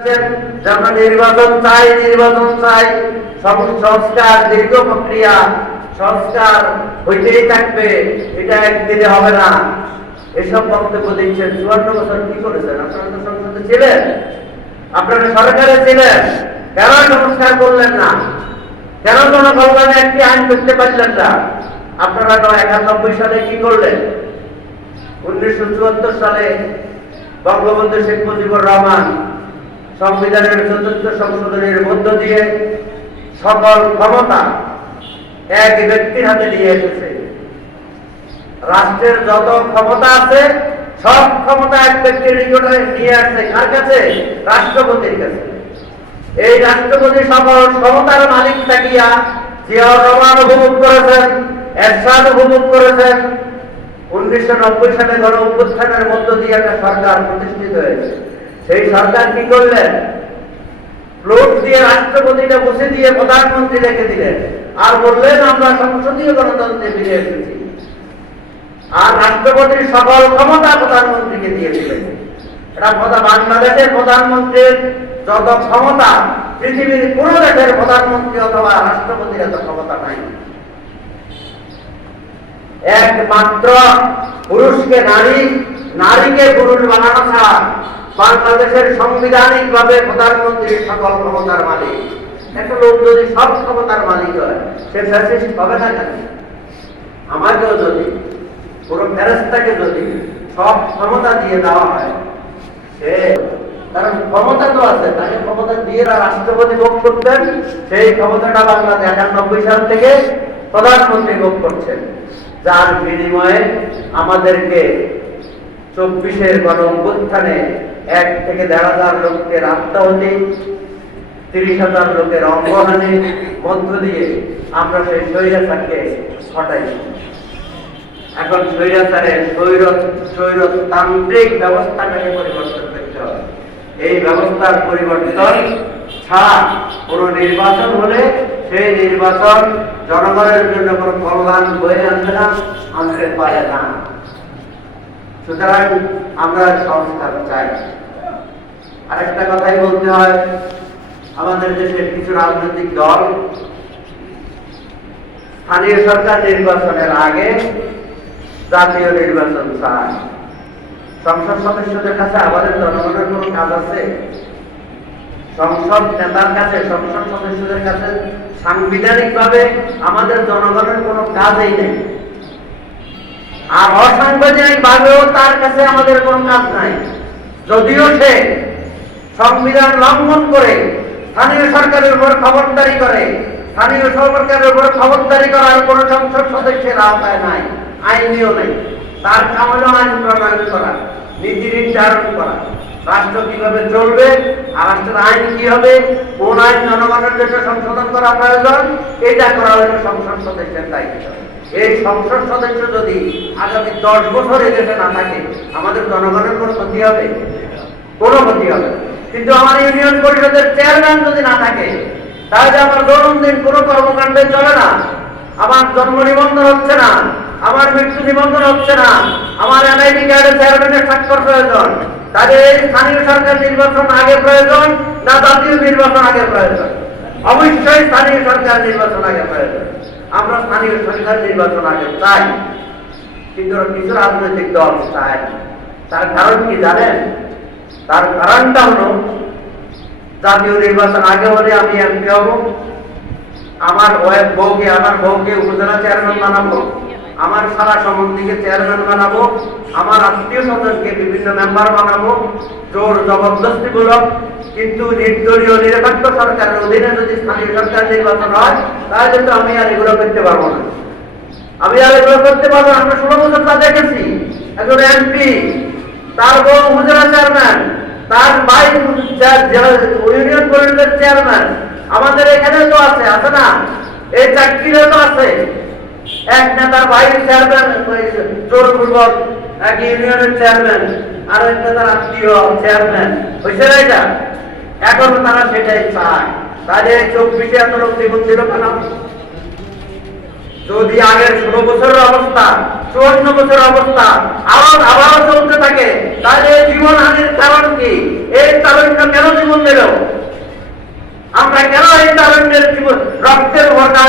আমরা নির্বাচন চাই সংস্কার দীর্ঘ প্রক্রিয়া, সংস্কার হইতেই থাকবে, এটা একদিনে হবে না। এসব বক্তব্য দিচ্ছেন। 54 বছর কি করেছেন? আপনারা তো সংসদে ছিলেন, আপনারা সরকারে ছিলেন, কেন সংস্কার করলেন না? কেন জনকল্যাণে একটি আইন করতে পারলেন না? আপনারা 91 সালে কি করলেন? 1974 সালে বঙ্গবন্ধু শেখ মুজিবুর রহমান সংবিধানের ৪র্থ সংশোধনের মধ্য দিয়ে সকল ক্ষমতা এক ব্যক্তির হাতে নিয়ে এসেছে। রাষ্ট্রের যত ক্ষমতা আছে সব ক্ষমতা এক ব্যক্তির নিকটে নিয়ে আসছে। কার কাছে? রাষ্ট্রপতির কাছে। এই রাষ্ট্রপতি সকল ক্ষমতার মালিক থাকিয়া জিয়াউর রহমান উপভোগ করেছেন, এরশাদ উপভোগ করেছেন। 1990 সালে গণ অভ্যুত্থানের মধ্য দিয়ে একটা সরকার প্রতিষ্ঠিত হয়েছে। সেই সরকার কি করলেন? প্লট দিয়ে রাষ্ট্রপতিটা বসে দিয়ে প্রধানমন্ত্রী রেখে দিলেন, আর বললেন আমরা সংসদীয় গণতন্ত্রে ফিরে এসেছি। আর রাষ্ট্রপতির সকল ক্ষমতা প্রধানমন্ত্রীকে দিয়ে দিলেন। এটা বাংলাদেশের প্রধানমন্ত্রীর যত ক্ষমতা পৃথিবীর কোন দেশের প্রধানমন্ত্রী অথবা রাষ্ট্রপতির এত ক্ষমতা নাই। একমাত্র পুরুষকে নারী, নারীকে পুরুষ বানানো ছাড়া বাংলাদেশের সাংবিধানিক ভাবে প্রধানমন্ত্রী সকল ক্ষমতার মালিক। একটা লোক যদি সব ক্ষমতার মালিক হয়, সে ফ্যাসিস্ট হবে না কেন? আমাকেও যদি পুরো ফেরেশতাকে যদি সব ক্ষমতা দিয়ে দেওয়া হয়, সে কারণ ক্ষমতা তো আছে, তাকে ক্ষমতা দিয়ে রাষ্ট্রপতি ভোগ করতেন, সেই ক্ষমতাটা বাংলাদেশ 91 সাল থেকে প্রধানমন্ত্রী ভোগ করছেন, যার বিনিময়ে আমাদেরকে 24-এর গণ অভ্যুত্থানে 1 থেকে 1,500 লোকের আত্মহত্যা, 30,000 লোকের অঙ্গহানি মধ্য দিয়ে আমরা সেই স্বৈরাচারকে হটাই। এখন স্বৈরাচারের স্বৈরতান্ত্রিক ব্যবস্থাটাকে পরিবর্তন করতে হবে। এই ব্যবস্থার পরিবর্তন ছাড়া কোন নির্বাচন হলে সেই নির্বাচন জনগণের জন্য কোন কল্যাণ বয়ে আনতে পারে না। সুতরাং আমরা সংস্কার চাই। আরেকটা কথাই বলতে হয়, আমাদের দেশের কিছু রাজনৈতিক দল স্থানীয় সরকার নির্বাচনের আগে জাতীয় নির্বাচন চায়। সংসদ সদস্যদের কাছে আমাদের জনগণের কোন কাজ আছে? সংসদ নেতার কাছে, সংসদ সদস্যদের কাছে সাংবিধানিক ভাবে আমাদের জনগণের কোনো কাজই নেই, আর অসাংবিধানিক ভাবেও তার কাছে আমাদের কোনো কাজ নাই। যদিও সে সংবিধান লঙ্ঘন করে স্থানীয় সরকারের উপর খবরদারি করে, স্থানীয় সরকারের উপর খবরদারি করার কোনো সংসদ সদস্যের আওতায় নাই, আইনিও নেই। তার কাম হলো আইন প্রণয়ন করা, নীতি নির্ধারণ করা, রাষ্ট্র কিভাবে চলবে, আর রাষ্ট্রের আইন কি হবে, কোন আইন জনগণের জন্য সংশোধন করা প্রয়োজন, এটা করা হলো সংসদ সদস্যের দায়িত্ব। এই সংসদ সদস্য যদি আগামী 10 বছর এদেশে না থাকে, আমাদের জনগণের কোনো ক্ষতি হবে? কোনো ক্ষতি হবে। কিন্তু আমার ইউনিয়ন পরিষদের চেয়ারম্যান যদি না থাকে, তাহলে আমার দৈনন্দিন কোনো কর্মকাণ্ডে চলে না। আমার জন্ম নিবন্ধন হচ্ছে না, আমার মৃত্যু নিবন্ধন হচ্ছে না, আমার এনআইডি কার্ডের চেয়ারম্যানের স্বাক্ষর প্রয়োজন। তাহলে এই স্থানীয় সরকার নির্বাচন আগে প্রয়োজন না জাতীয় নির্বাচন আগে প্রয়োজন? অবশ্যই স্থানীয় সরকার নির্বাচন আগে প্রয়োজন। আমরা স্থানীয় সরকার নির্বাচন আগে চাই, কিন্তু কিছু রাজনৈতিক দল চায়। তার কারণ কি জানেন? তার কারণটা হলো জাতীয় নির্বাচন আগে হলে আমি এমপি হব, আমার বউকে উপজেলা চেয়ারম্যান বানাবো, আমার সারা সম্বন্ধীকে চেয়ারম্যান বানাবো, আমার আত্মীয় স্বজনকে বিভিন্ন মেম্বার বানাবো, জোর জবরদস্তিমূলক। কিন্তু নির্দলীয় নিরপেক্ষ সরকারের অধীনে যদি স্থানীয় সরকার নির্বাচন হয়, তাহলে তো আমি আর এগুলো করতে পারবো না। আমি আর এগুলো করতে পারবো না। আমরা 16 বছর তা দেখেছি। একজন এমপি, তার বউ উপজেলা চেয়ারম্যান, তার ভাই ইউনিয়ন পরিষদের চেয়ারম্যান। আমাদের এখানে তো আছে, আছে না? এই চাকরিও তো আছে। এক নেতার ভাই চেয়ারম্যান, জোরপূর্বক এক ইউনিয়নের চেয়ারম্যান, আর এক নেতার আত্মীয় চেয়ারম্যান হয়েছে না? এটা এখন তারা সেটাই চায়। তাহলে 24-এ এত লোক জীবন দিল কেন? যদি আগের 16 বছরের অবস্থা, 54 বছরের অবস্থা আবারও চলতে থাকে, তাহলে জীবন হানির কারণ কি? এই তারুণ্য কেন জীবন দিল?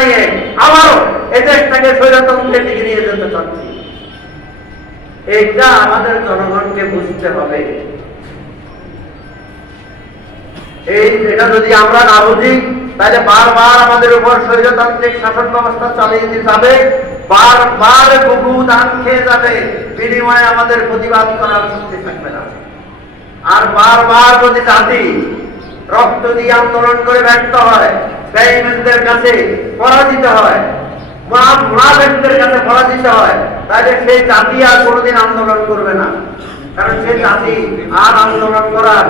দাঁড়িয়ে আবারও এই দেশটাকে স্বৈরতন্ত্রের দিকে নিয়ে যেতে চাচ্ছি। এইটা আমাদের জনগণকে বুঝতে হবে। এটা যদি আমরা না বুঝি তাহলে বারবার আমাদের উপর স্বৈরতান্ত্রিক শাসন ব্যবস্থা চালিয়ে দিতে যাবে, বারবার বুকু দান খেয়ে যাবে, বিনিময়ে আমাদের প্রতিবাদ করার শক্তি থাকবে না। আর বারবার যদি জাতি রক্ত দিয়ে আন্দোলন করে ব্যর্থ হয়, বেঈমানদের কাছে পরাজিত হয়, মুনাফিকদের কাছে পরাজিত হয়, তাহলে সেই জাতি আর কোনোদিন আন্দোলন করবে না। কারণ সেই জাতি আর আন্দোলন করার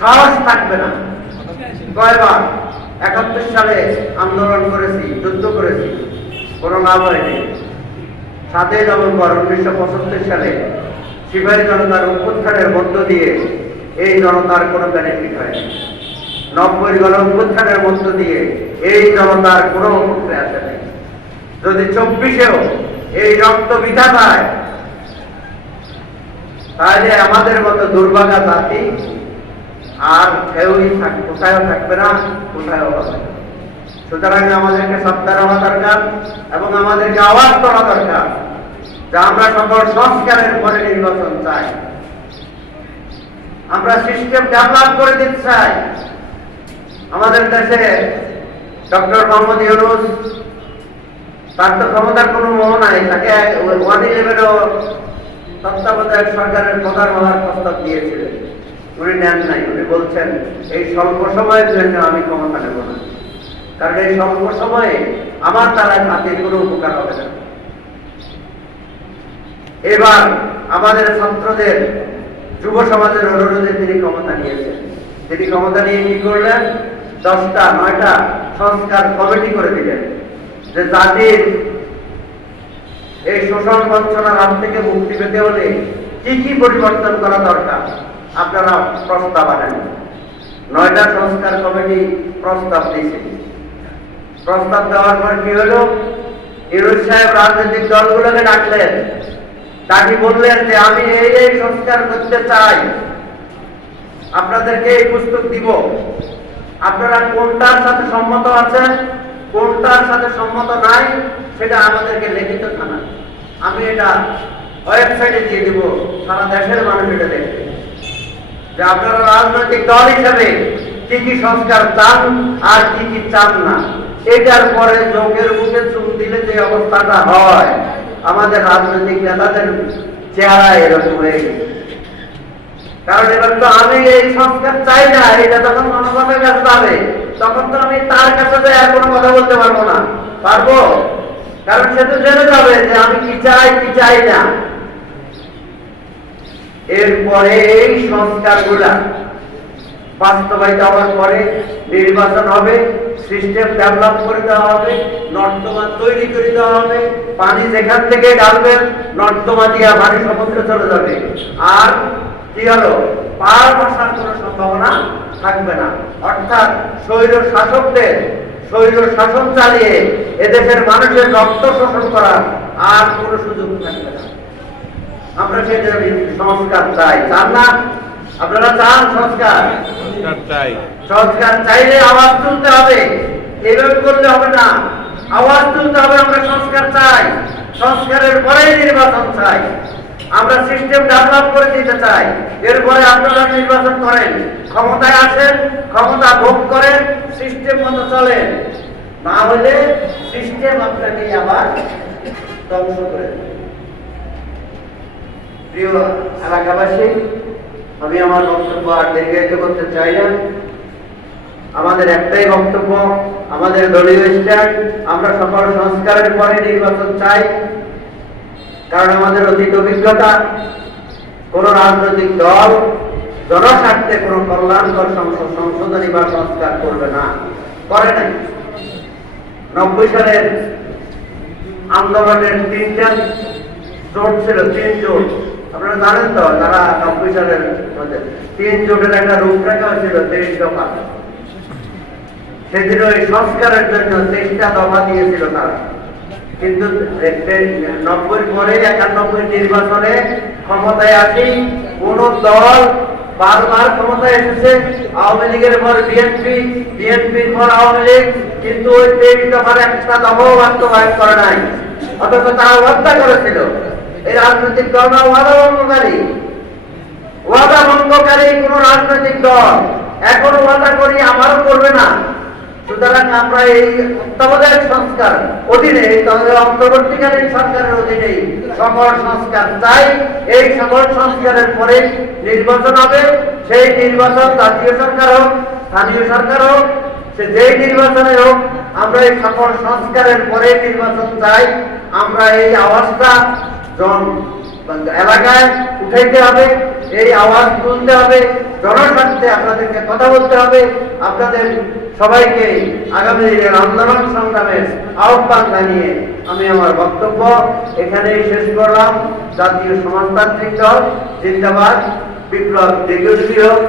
সাহস থাকবে না। কয়বার 71 সালে আন্দোলন করেছি, যুদ্ধ করেছি, কোনো লাভ হয়নি। 7 নভেম্বর 1975 সালে সিপাহী জনতার অভ্যুত্থানের মধ্য দিয়ে এই জনতার কোনো বেনিফিট হয়নি। 90 গণ অভ্যুত্থানের মধ্য দিয়ে এই জনতার কোনো উপকারে আসে নাই। যদি 24-এও এই রক্ত বৃথা পায়, তাহলে আমাদের মতো দুর্ভাগা জাতি আর কেউই কোথাও থাকবে না, কোথাও হবে। সুতরাং আমাদেরকে সাবধান হওয়া দরকার এবং আমাদেরকে আওয়াজ করা দরকার যে আমরা সকল সংস্কারের পরে নির্বাচন চাই। আমরা সিস্টেম ডেভেলপ করে দিতে চাই। আমাদের দেশে ডক্টর মোহাম্মদ ইউনূস, তার তো ক্ষমতার কোনো মোহ নাই, তাকে 111-ও তত্ত্বাবধায়ক সরকারের প্রধান হওয়ার প্রস্তাব দিয়েছিলেন, উনি নেন নাই। উনি বলছেন এই স্বল্প সময়ের জন্য আমি ক্ষমতা নেব না, কারণ এই স্বল্প সময়ে আমার দ্বারা জাতির কোনো উপকার হবে না। এবার আমাদের ছাত্রদের, যুব সমাজের অনুরোধে তিনি ক্ষমতা নিয়েছেন। তিনি ক্ষমতা নিয়ে কি করলেন? 10টা 9টা সংস্কার কমিটি করে দিলেন যে জাতির এই শোষণ বঞ্চনার হাত থেকে মুক্তি পেতে হলে কি কি পরিবর্তন করা দরকার আপনারা প্রস্তাব আনেন। 9টা সংস্কার কমিটি প্রস্তাব দিয়েছে। প্রস্তাব দেওয়ার পর কি হলো? ইউনূস সাহেব রাজনৈতিক দলগুলোকে ডাকলেন, ডাকি বললেন যে আমি এই সংস্কার করতে চাই, আপনাদেরকে এই পুস্তক দিব, আপনারা কোনটার সাথে সম্মত আছেন, কোনটার সাথে সম্মত নাই, সেটা আমাদেরকে লিখিত জানান। আমি এটা ওয়েবসাইটে দিয়ে দিব, সারা দেশের মানুষ এটা দেখবে যে আপনারা রাজনৈতিক দল হিসেবে কি কি সংস্কার চান আর কি কি চান না। এটার পরে যোগের মুখে চুন দিলে যে অবস্থাটা হয়, আমাদের রাজনৈতিক নেতাদের চেহারা এরকম হয়ে গেছে। কারণ এবার তো আমি এই সংস্কার চাই না, এটা যখন জনগণের কাছে যাবে তখন তো আমি তার কাছে আর কোনো কথা বলতে পারবো না। পারবো? কারণ সে তো জেনে যাবে যে আমি কি চাই কি চাই না। এরপরে এই সংস্কারগুলা বাস্তবায়িত হওয়ার পরে নির্বাচন হবে, সিস্টেম ডেভেলপ করে দেওয়া হবে, নর্দমা তৈরি করে দেওয়া হবে, পানি যেখান থেকে ঢালবেন নর্দমা দিয়ে পানি সমুদ্রে চলে যাবে। আর কি হলো? পার বসার কোনো সম্ভাবনা থাকবে না। অর্থাৎ স্বৈর শাসন চালিয়ে এদেশের মানুষের রক্ত শোষণ করার আর কোনো সুযোগ থাকবে না। আমরা সেই সংস্কার চাই, চান না? আপনারা চান সংস্কার? সংস্কার চাইলে আওয়াজ তুলতে হবে, এইভাবে করলে হবে না। আওয়াজ তুলতে হবে, আমরা সংস্কার চাই, সংস্কারের পরে নির্বাচন চাই, আমরা সিস্টেম ডেভেলপ করে দিতে চাই। এরপরে আপনারা নির্বাচন করেন, ক্ষমতায় আসেন, ক্ষমতা ভোগ করেন, সিস্টেম মতো চলেন। না হলে সিস্টেম আপনাকে আবার ধ্বংস করে দেবে। প্রিয় এলাকাবাসী, আমি আমার বক্তব্য আর দীর্ঘায়িত করতে চাই না। আমাদের একটাই বক্তব্য, আমাদের দলীয় স্ট্যান্ড, আমরা সকল সংস্কারের পরে নির্বাচন চাই। কারণ আমাদের অতীত অভিজ্ঞতা, কোন রাজনৈতিক দল জনস্বার্থে কোন কল্যাণকর সংশোধনী বা সংস্কার করবে না, করে নাই। 90 সালের আন্দোলনের 3টা জোট ছিল, 3 জোট। আপনারা জানেন তো, তারা 90 সালের মধ্যে 3 জোটের একটা রূপরেখা ছিল 23 দফা। সেদিন ওই সংস্কারের জন্য 23টা দফা দিয়েছিল তারা। কিন্তু 90 পরে 91 নির্বাচনে ক্ষমতায় আসি কোন দল বারবার ক্ষমতায় এসেছে, আওয়ামী লীগের পর বিএনপি, বিএনপির পর আওয়ামী লীগ, কিন্তু ওই 23 দফার একটা দফাও বাস্তবায়ন করে নাই। অথচ তারা ওয়াদা করেছিল। এই রাজনৈতিক দলরা ওয়াদা ভঙ্গকারী, ওয়াদা ভঙ্গকারী কোন রাজনৈতিক দল এখনো ওয়াদা করি আমারও করবে না। সুতরাং আমরা এই তত্ত্বাবধায়ক সংস্কার অধীনে, অন্তর্বর্তীকালীন সরকারের অধীনে সকল সংস্কার চাই। এই সকল সংস্কারের পরে নির্বাচন হবে। সেই নির্বাচন জাতীয় সরকার হোক, স্থানীয় সরকার হোক, সে যেই নির্বাচনে হোক, আমরা এই সকল সংস্কারের পরে নির্বাচন চাই। আমরা এই আওয়াজটা এলাকায় উঠাইতে হবে, এই আওয়াজ তুলতে হবে, জনস্বার্থে আপনাদেরকে কথা বলতে হবে। আপনাদের সবাইকে আগামী দিনের আন্দোলন সংগ্রামের আহ্বান জানিয়ে আমি আমার বক্তব্য এখানেই শেষ করলাম। জাতীয় সমাজতান্ত্রিক দল জিন্দাবাদ, বিপ্লব দীর্ঘজীবী হোক।